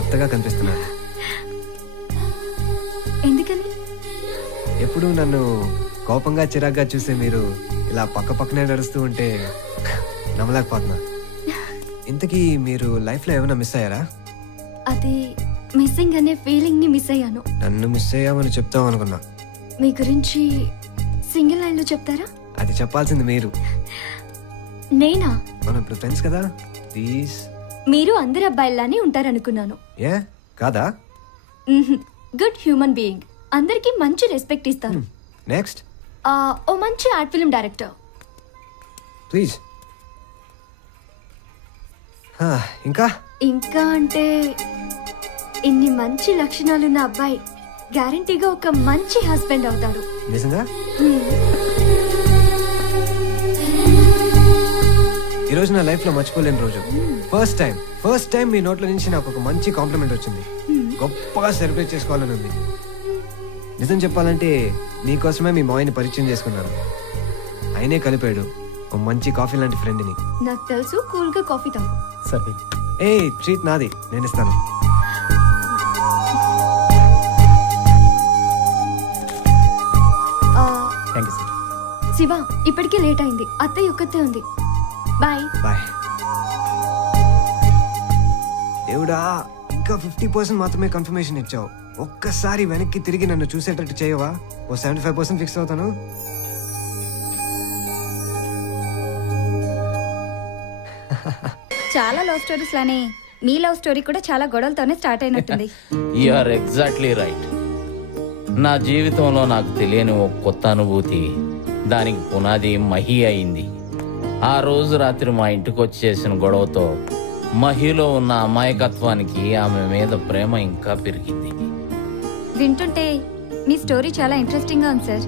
కొత్తగా కనిపిస్తున్నారు. ఎందుకని? ఎప్పుడు నన్ను కోపంగా చిరాగ్గా చూసే మీరు ఇలా పక్క పక్కనే నడుస్తూ ఉంటే నమ్మలేకపోతున్నా. ఇంతకీ మీరు లైఫ్ లో ఏమైనా మిస్ అయ్యారా? అది మిస్సింగ్ అనే ఫీలింగ్ ని మిస్ అయ్యాను. నన్ను మిస్ అయ్యామని చెప్తాం అనుకున్నా. మీ గురించి సింగిల్ లైన్ లో చెప్తారా? అది చెప్పాల్సింది మీరు. నేనా? మనం ఇప్పుడు ఫ్రెండ్స్ కదా, ప్లీజ్. మీరు అందరు అబ్బాయిలానే ఉంటారనుకున్నాను. ఏ కాదా? గుడ్ హ్యూమన్ బీయింగ్, అందరికి మంచి రెస్పెక్ట్ ఇస్తారు. నెక్స్ట్ ఓ మంచి ఆర్ట్ ఫిల్మ్ డైరెక్టర్. ప్లీజ్. ఇంకా ఇంకా అంటే ఇన్ని మంచి లక్షణాలున్న అబ్బాయి గ్యారంటీగా ఒక మంచి హస్బెండ్ అవుతాడు. నిజంగా? ఈ రోజు నా లైఫ్ లో మర్చిపోలేని రోజు. ఫస్ట్ టైం మీ నోట్ల నుంచి నాకు ఒక మంచి కాంప్లిమెంట్ వచ్చింది. గొప్పగా సెలబ్రేట్ చేసుకోవాలని ఉంది. నిజం చెప్పాలంటే నీకోసమే మీ మాయని పరిచయం చేసుకున్నాను. ఆయనే కలిపాడు ఓ మంచి కాఫీ లాంటి ఫ్రెండ్ ని. నాకు తెలుసు, కూల్ గా కాఫీ తాగు. సరే. ఏ ట్రీట్ నాది, నేను ఇస్తాను. శివ, ఇప్పటికే లేట్ అయింది. అత్తయ్య ఒక్కతే ఉంది. Bye bye. దేవుడా, ఇంకా 50% మాత్రమే కన్ఫర్మేషన్ ఇచ్చావు. ఒక్కసారి వెనక్కి తిరిగి నన్ను చూసేటట్టు చేయవా? ఓ 75% ఫిక్స్ అవుతాను. చాలా లవ్ స్టోరీస్ లానే మీ లవ్ స్టోరీ కూడా చాలా గొడవలతోనే స్టార్ట్ అయినట్టుంది. You are exactly right. నా జీవితంలో నాకు తెలియని ఒక కొత్త అనుభూతి, దానికి పునాది మహి అయింది. ఆ రోజు రాత్రి మా ఇంటికి వచ్చి చేసిన గొడవతో మహిలో ఉన్న అమాయకత్వానికి ఆమె మీద ప్రేమ ఇంకా పెరిగింది. వింటుంటే మీ స్టోరీ చాలా ఇంట్రెస్టింగ్ గా ఉంది సార్.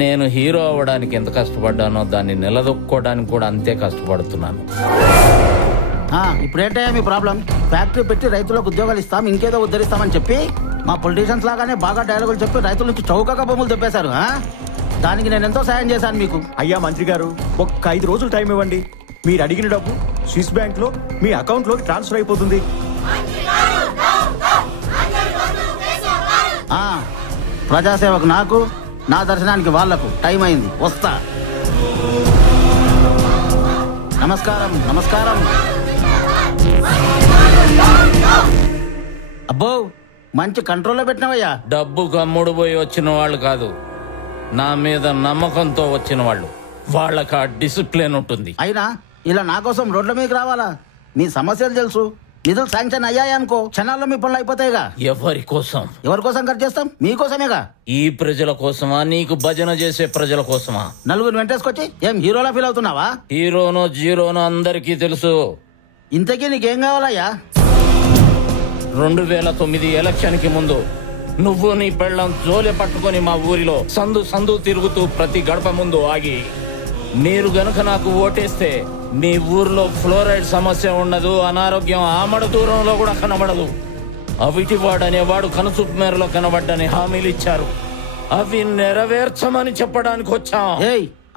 నేను హీరో అవ్వడానికి ఎంత కష్టపడ్డానో దాన్ని నిలదొక్కుకోవడానికి కూడా అంతే కష్టపడుతున్నాను. ఇప్పుడేంటయ్యా మీ ప్రాబ్లం? ఫ్యాక్టరీ పెట్టి రైతులకు ఉద్యోగాలు ఇస్తాం, ఇంకేదో ఉద్ధరిస్తామని చెప్పి మా పొలిటీషియన్స్ లాగానే బాగా డైలాగులు చెప్పి రైతుల నుంచి చౌకగా భూములు తెప్పేశారు. దానికి నేను ఎంతో సాయం చేశాను మీకు. అయ్యా మంత్రి గారు, ఒక్క 5 రోజులు టైం ఇవ్వండి. మీరు అడిగిన డబ్బు స్విస్ బ్యాంక్ లో మీ అకౌంట్ లోకి ట్రాన్స్ఫర్ అయిపోతుంది. ప్రజాసేవకు నాకు, నా దర్శనానికి వాళ్లకు టైం అయింది. వస్తా. నమస్కారం. నమస్కారం. అబ్బో, మంచి కంట్రోల్లో పెట్టినవయ్యా. డబ్బు గమ్ముడు పోయి వచ్చిన వాళ్ళు కాదు, నా మీద నమ్మకంతో వచ్చిన వాళ్ళు. వాళ్ళకి ఆ డిసిప్లిన్ ఉంటుంది. అయినా ఇలా నా కోసం రోడ్ల మీదకి రావాలా? మీ సమస్యలు తెలుసు, నిధులు శాంక్షన్ అయ్యాయనుకో, క్షణాల్లో మీ పనులు అయిపోతాయిగా. ఎవరి కోసం? ఎవరి కోసం ఖర్చు చేస్తాం? మీకోసమేగా. ఈ ప్రజల కోసమా, నీకు భజన చేసే ప్రజల కోసమా? నలుగురు వెంటేసుకొచ్చి ఏం హీరోలా ఫీల్ అవుతున్నావా? హీరోనో జీరోనో అందరికీ తెలుసు. ఇంతకీ నీకేం కావాలయ్యా? 2009 ఎలక్షన్ కి ముందు నువ్వు నీ పెళ్ళం జోలె పట్టుకొని మా ఊరిలో సందు సందు తిరుగుతూ ప్రతి గడప ముందు ఆగి, మీరు గనుక నాకు ఓటేస్తే మీ ఊర్లో ఫ్లోరైడ్ సమస్య ఉండదు, అనారోగ్యం ఆమడ దూరంలో కూడా కనబడదు, అవిటివాడు అనేవాడు కనుసూపు మేరలో కనబడ్డని హామీలు ఇచ్చారు. అవి నెరవేర్చమని చెప్పడానికి వచ్చాం.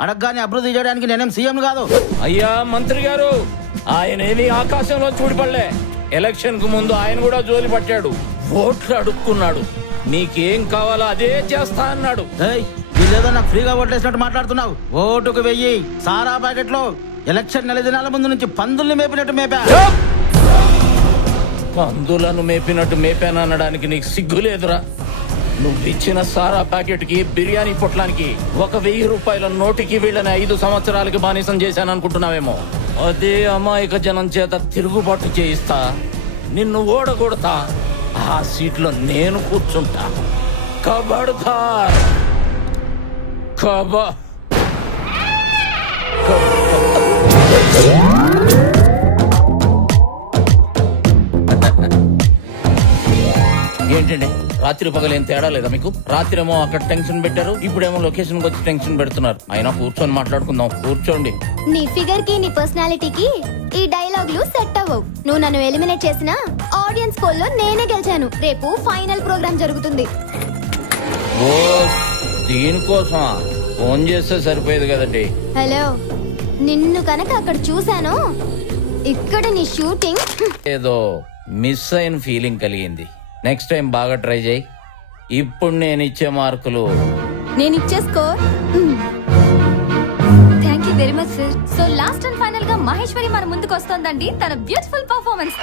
అడగగానే అభివృద్ధి చేయడానికి నేనేం సీఎం కాదు. అయ్యా మంత్రి గారు, ఆయనేమి ఆకాశంలో చూడిపడలే. ఎలక్షన్ కు ముందు ఆయన కూడా జోలి పట్టాడు, ఓట్లు అడుక్కున్నాడు. నీకేం కావాలో అదే చేస్తా అన్నాడు. వీళ్ళేదో నాకు ఫ్రీగా ఓట్లేసినట్టు మాట్లాడుతున్నావు. ఓటుకు 1000 సారా ప్యాకెట్ లో ఎలక్షన్ 4 దినాల ముందు నుంచి పందుల్ని మేపినట్టు మేపా. పందులను మేపినట్టు మేపానడానికి నీకు సిగ్గు లేదురా? నువ్విచ్చిన సారా ప్యాకెట్ కి, బిర్యానీ పొట్లానికి 1000 రూపాయల నోటికి వీళ్ళని 5 సంవత్సరాలకి బానిసం చేశాననుకుంటున్నావేమో. అదే అమాయక జనం చేత తిరుగుబాటు చేయిస్తా, నిన్ను ఓడగొడతా, ఆ సీట్లో నేను కూర్చుంటా. కబడ్దార్. ఏంటండి, రాత్రి పగలేం తేడా లేదా మీకు? రాత్రేమో అక్కడ టెన్షన్ పెట్టారు, ఇప్పుడేమో లొకేషన్ వచ్చి టెన్షన్ పెడుతున్నారు. అయినా కూర్చొని మాట్లాడుకుందాం. కూర్చోండి. నీ ఫిగర్ కి, నీ పర్సనాలిటీకి ఈ డైలాగులు సెట్ అవ్వవు. నువ్వు నన్ను ఎలిమినేట్ చేసినా ఆడియన్స్ పోల్లో నేనే గెలిచాను. రేపు ఫైనల్ ప్రోగ్రామ్ జరుగుతుంది. ఓ, దీనికోసమా? ఫోన్ చేస్తే సరిపోయేది కదండి. హలో, నిన్ను కనుక అక్కడ చూశాను, ఇక్కడ నీ షూటింగ్ ఏదో మిస్ అయిన ఫీలింగ్ కలిగింది. నెక్స్ట్ టైం బాగా ట్రై చేయి. ఇప్పుడు నేను ఇచ్చే మార్కులు నేను ఇచ్చే score thank you very much sir. So last and final గా మహేశ్వరి మన ముందుకు వస్తోందండి తన బ్యూటిఫుల్ పర్ఫార్మెన్స్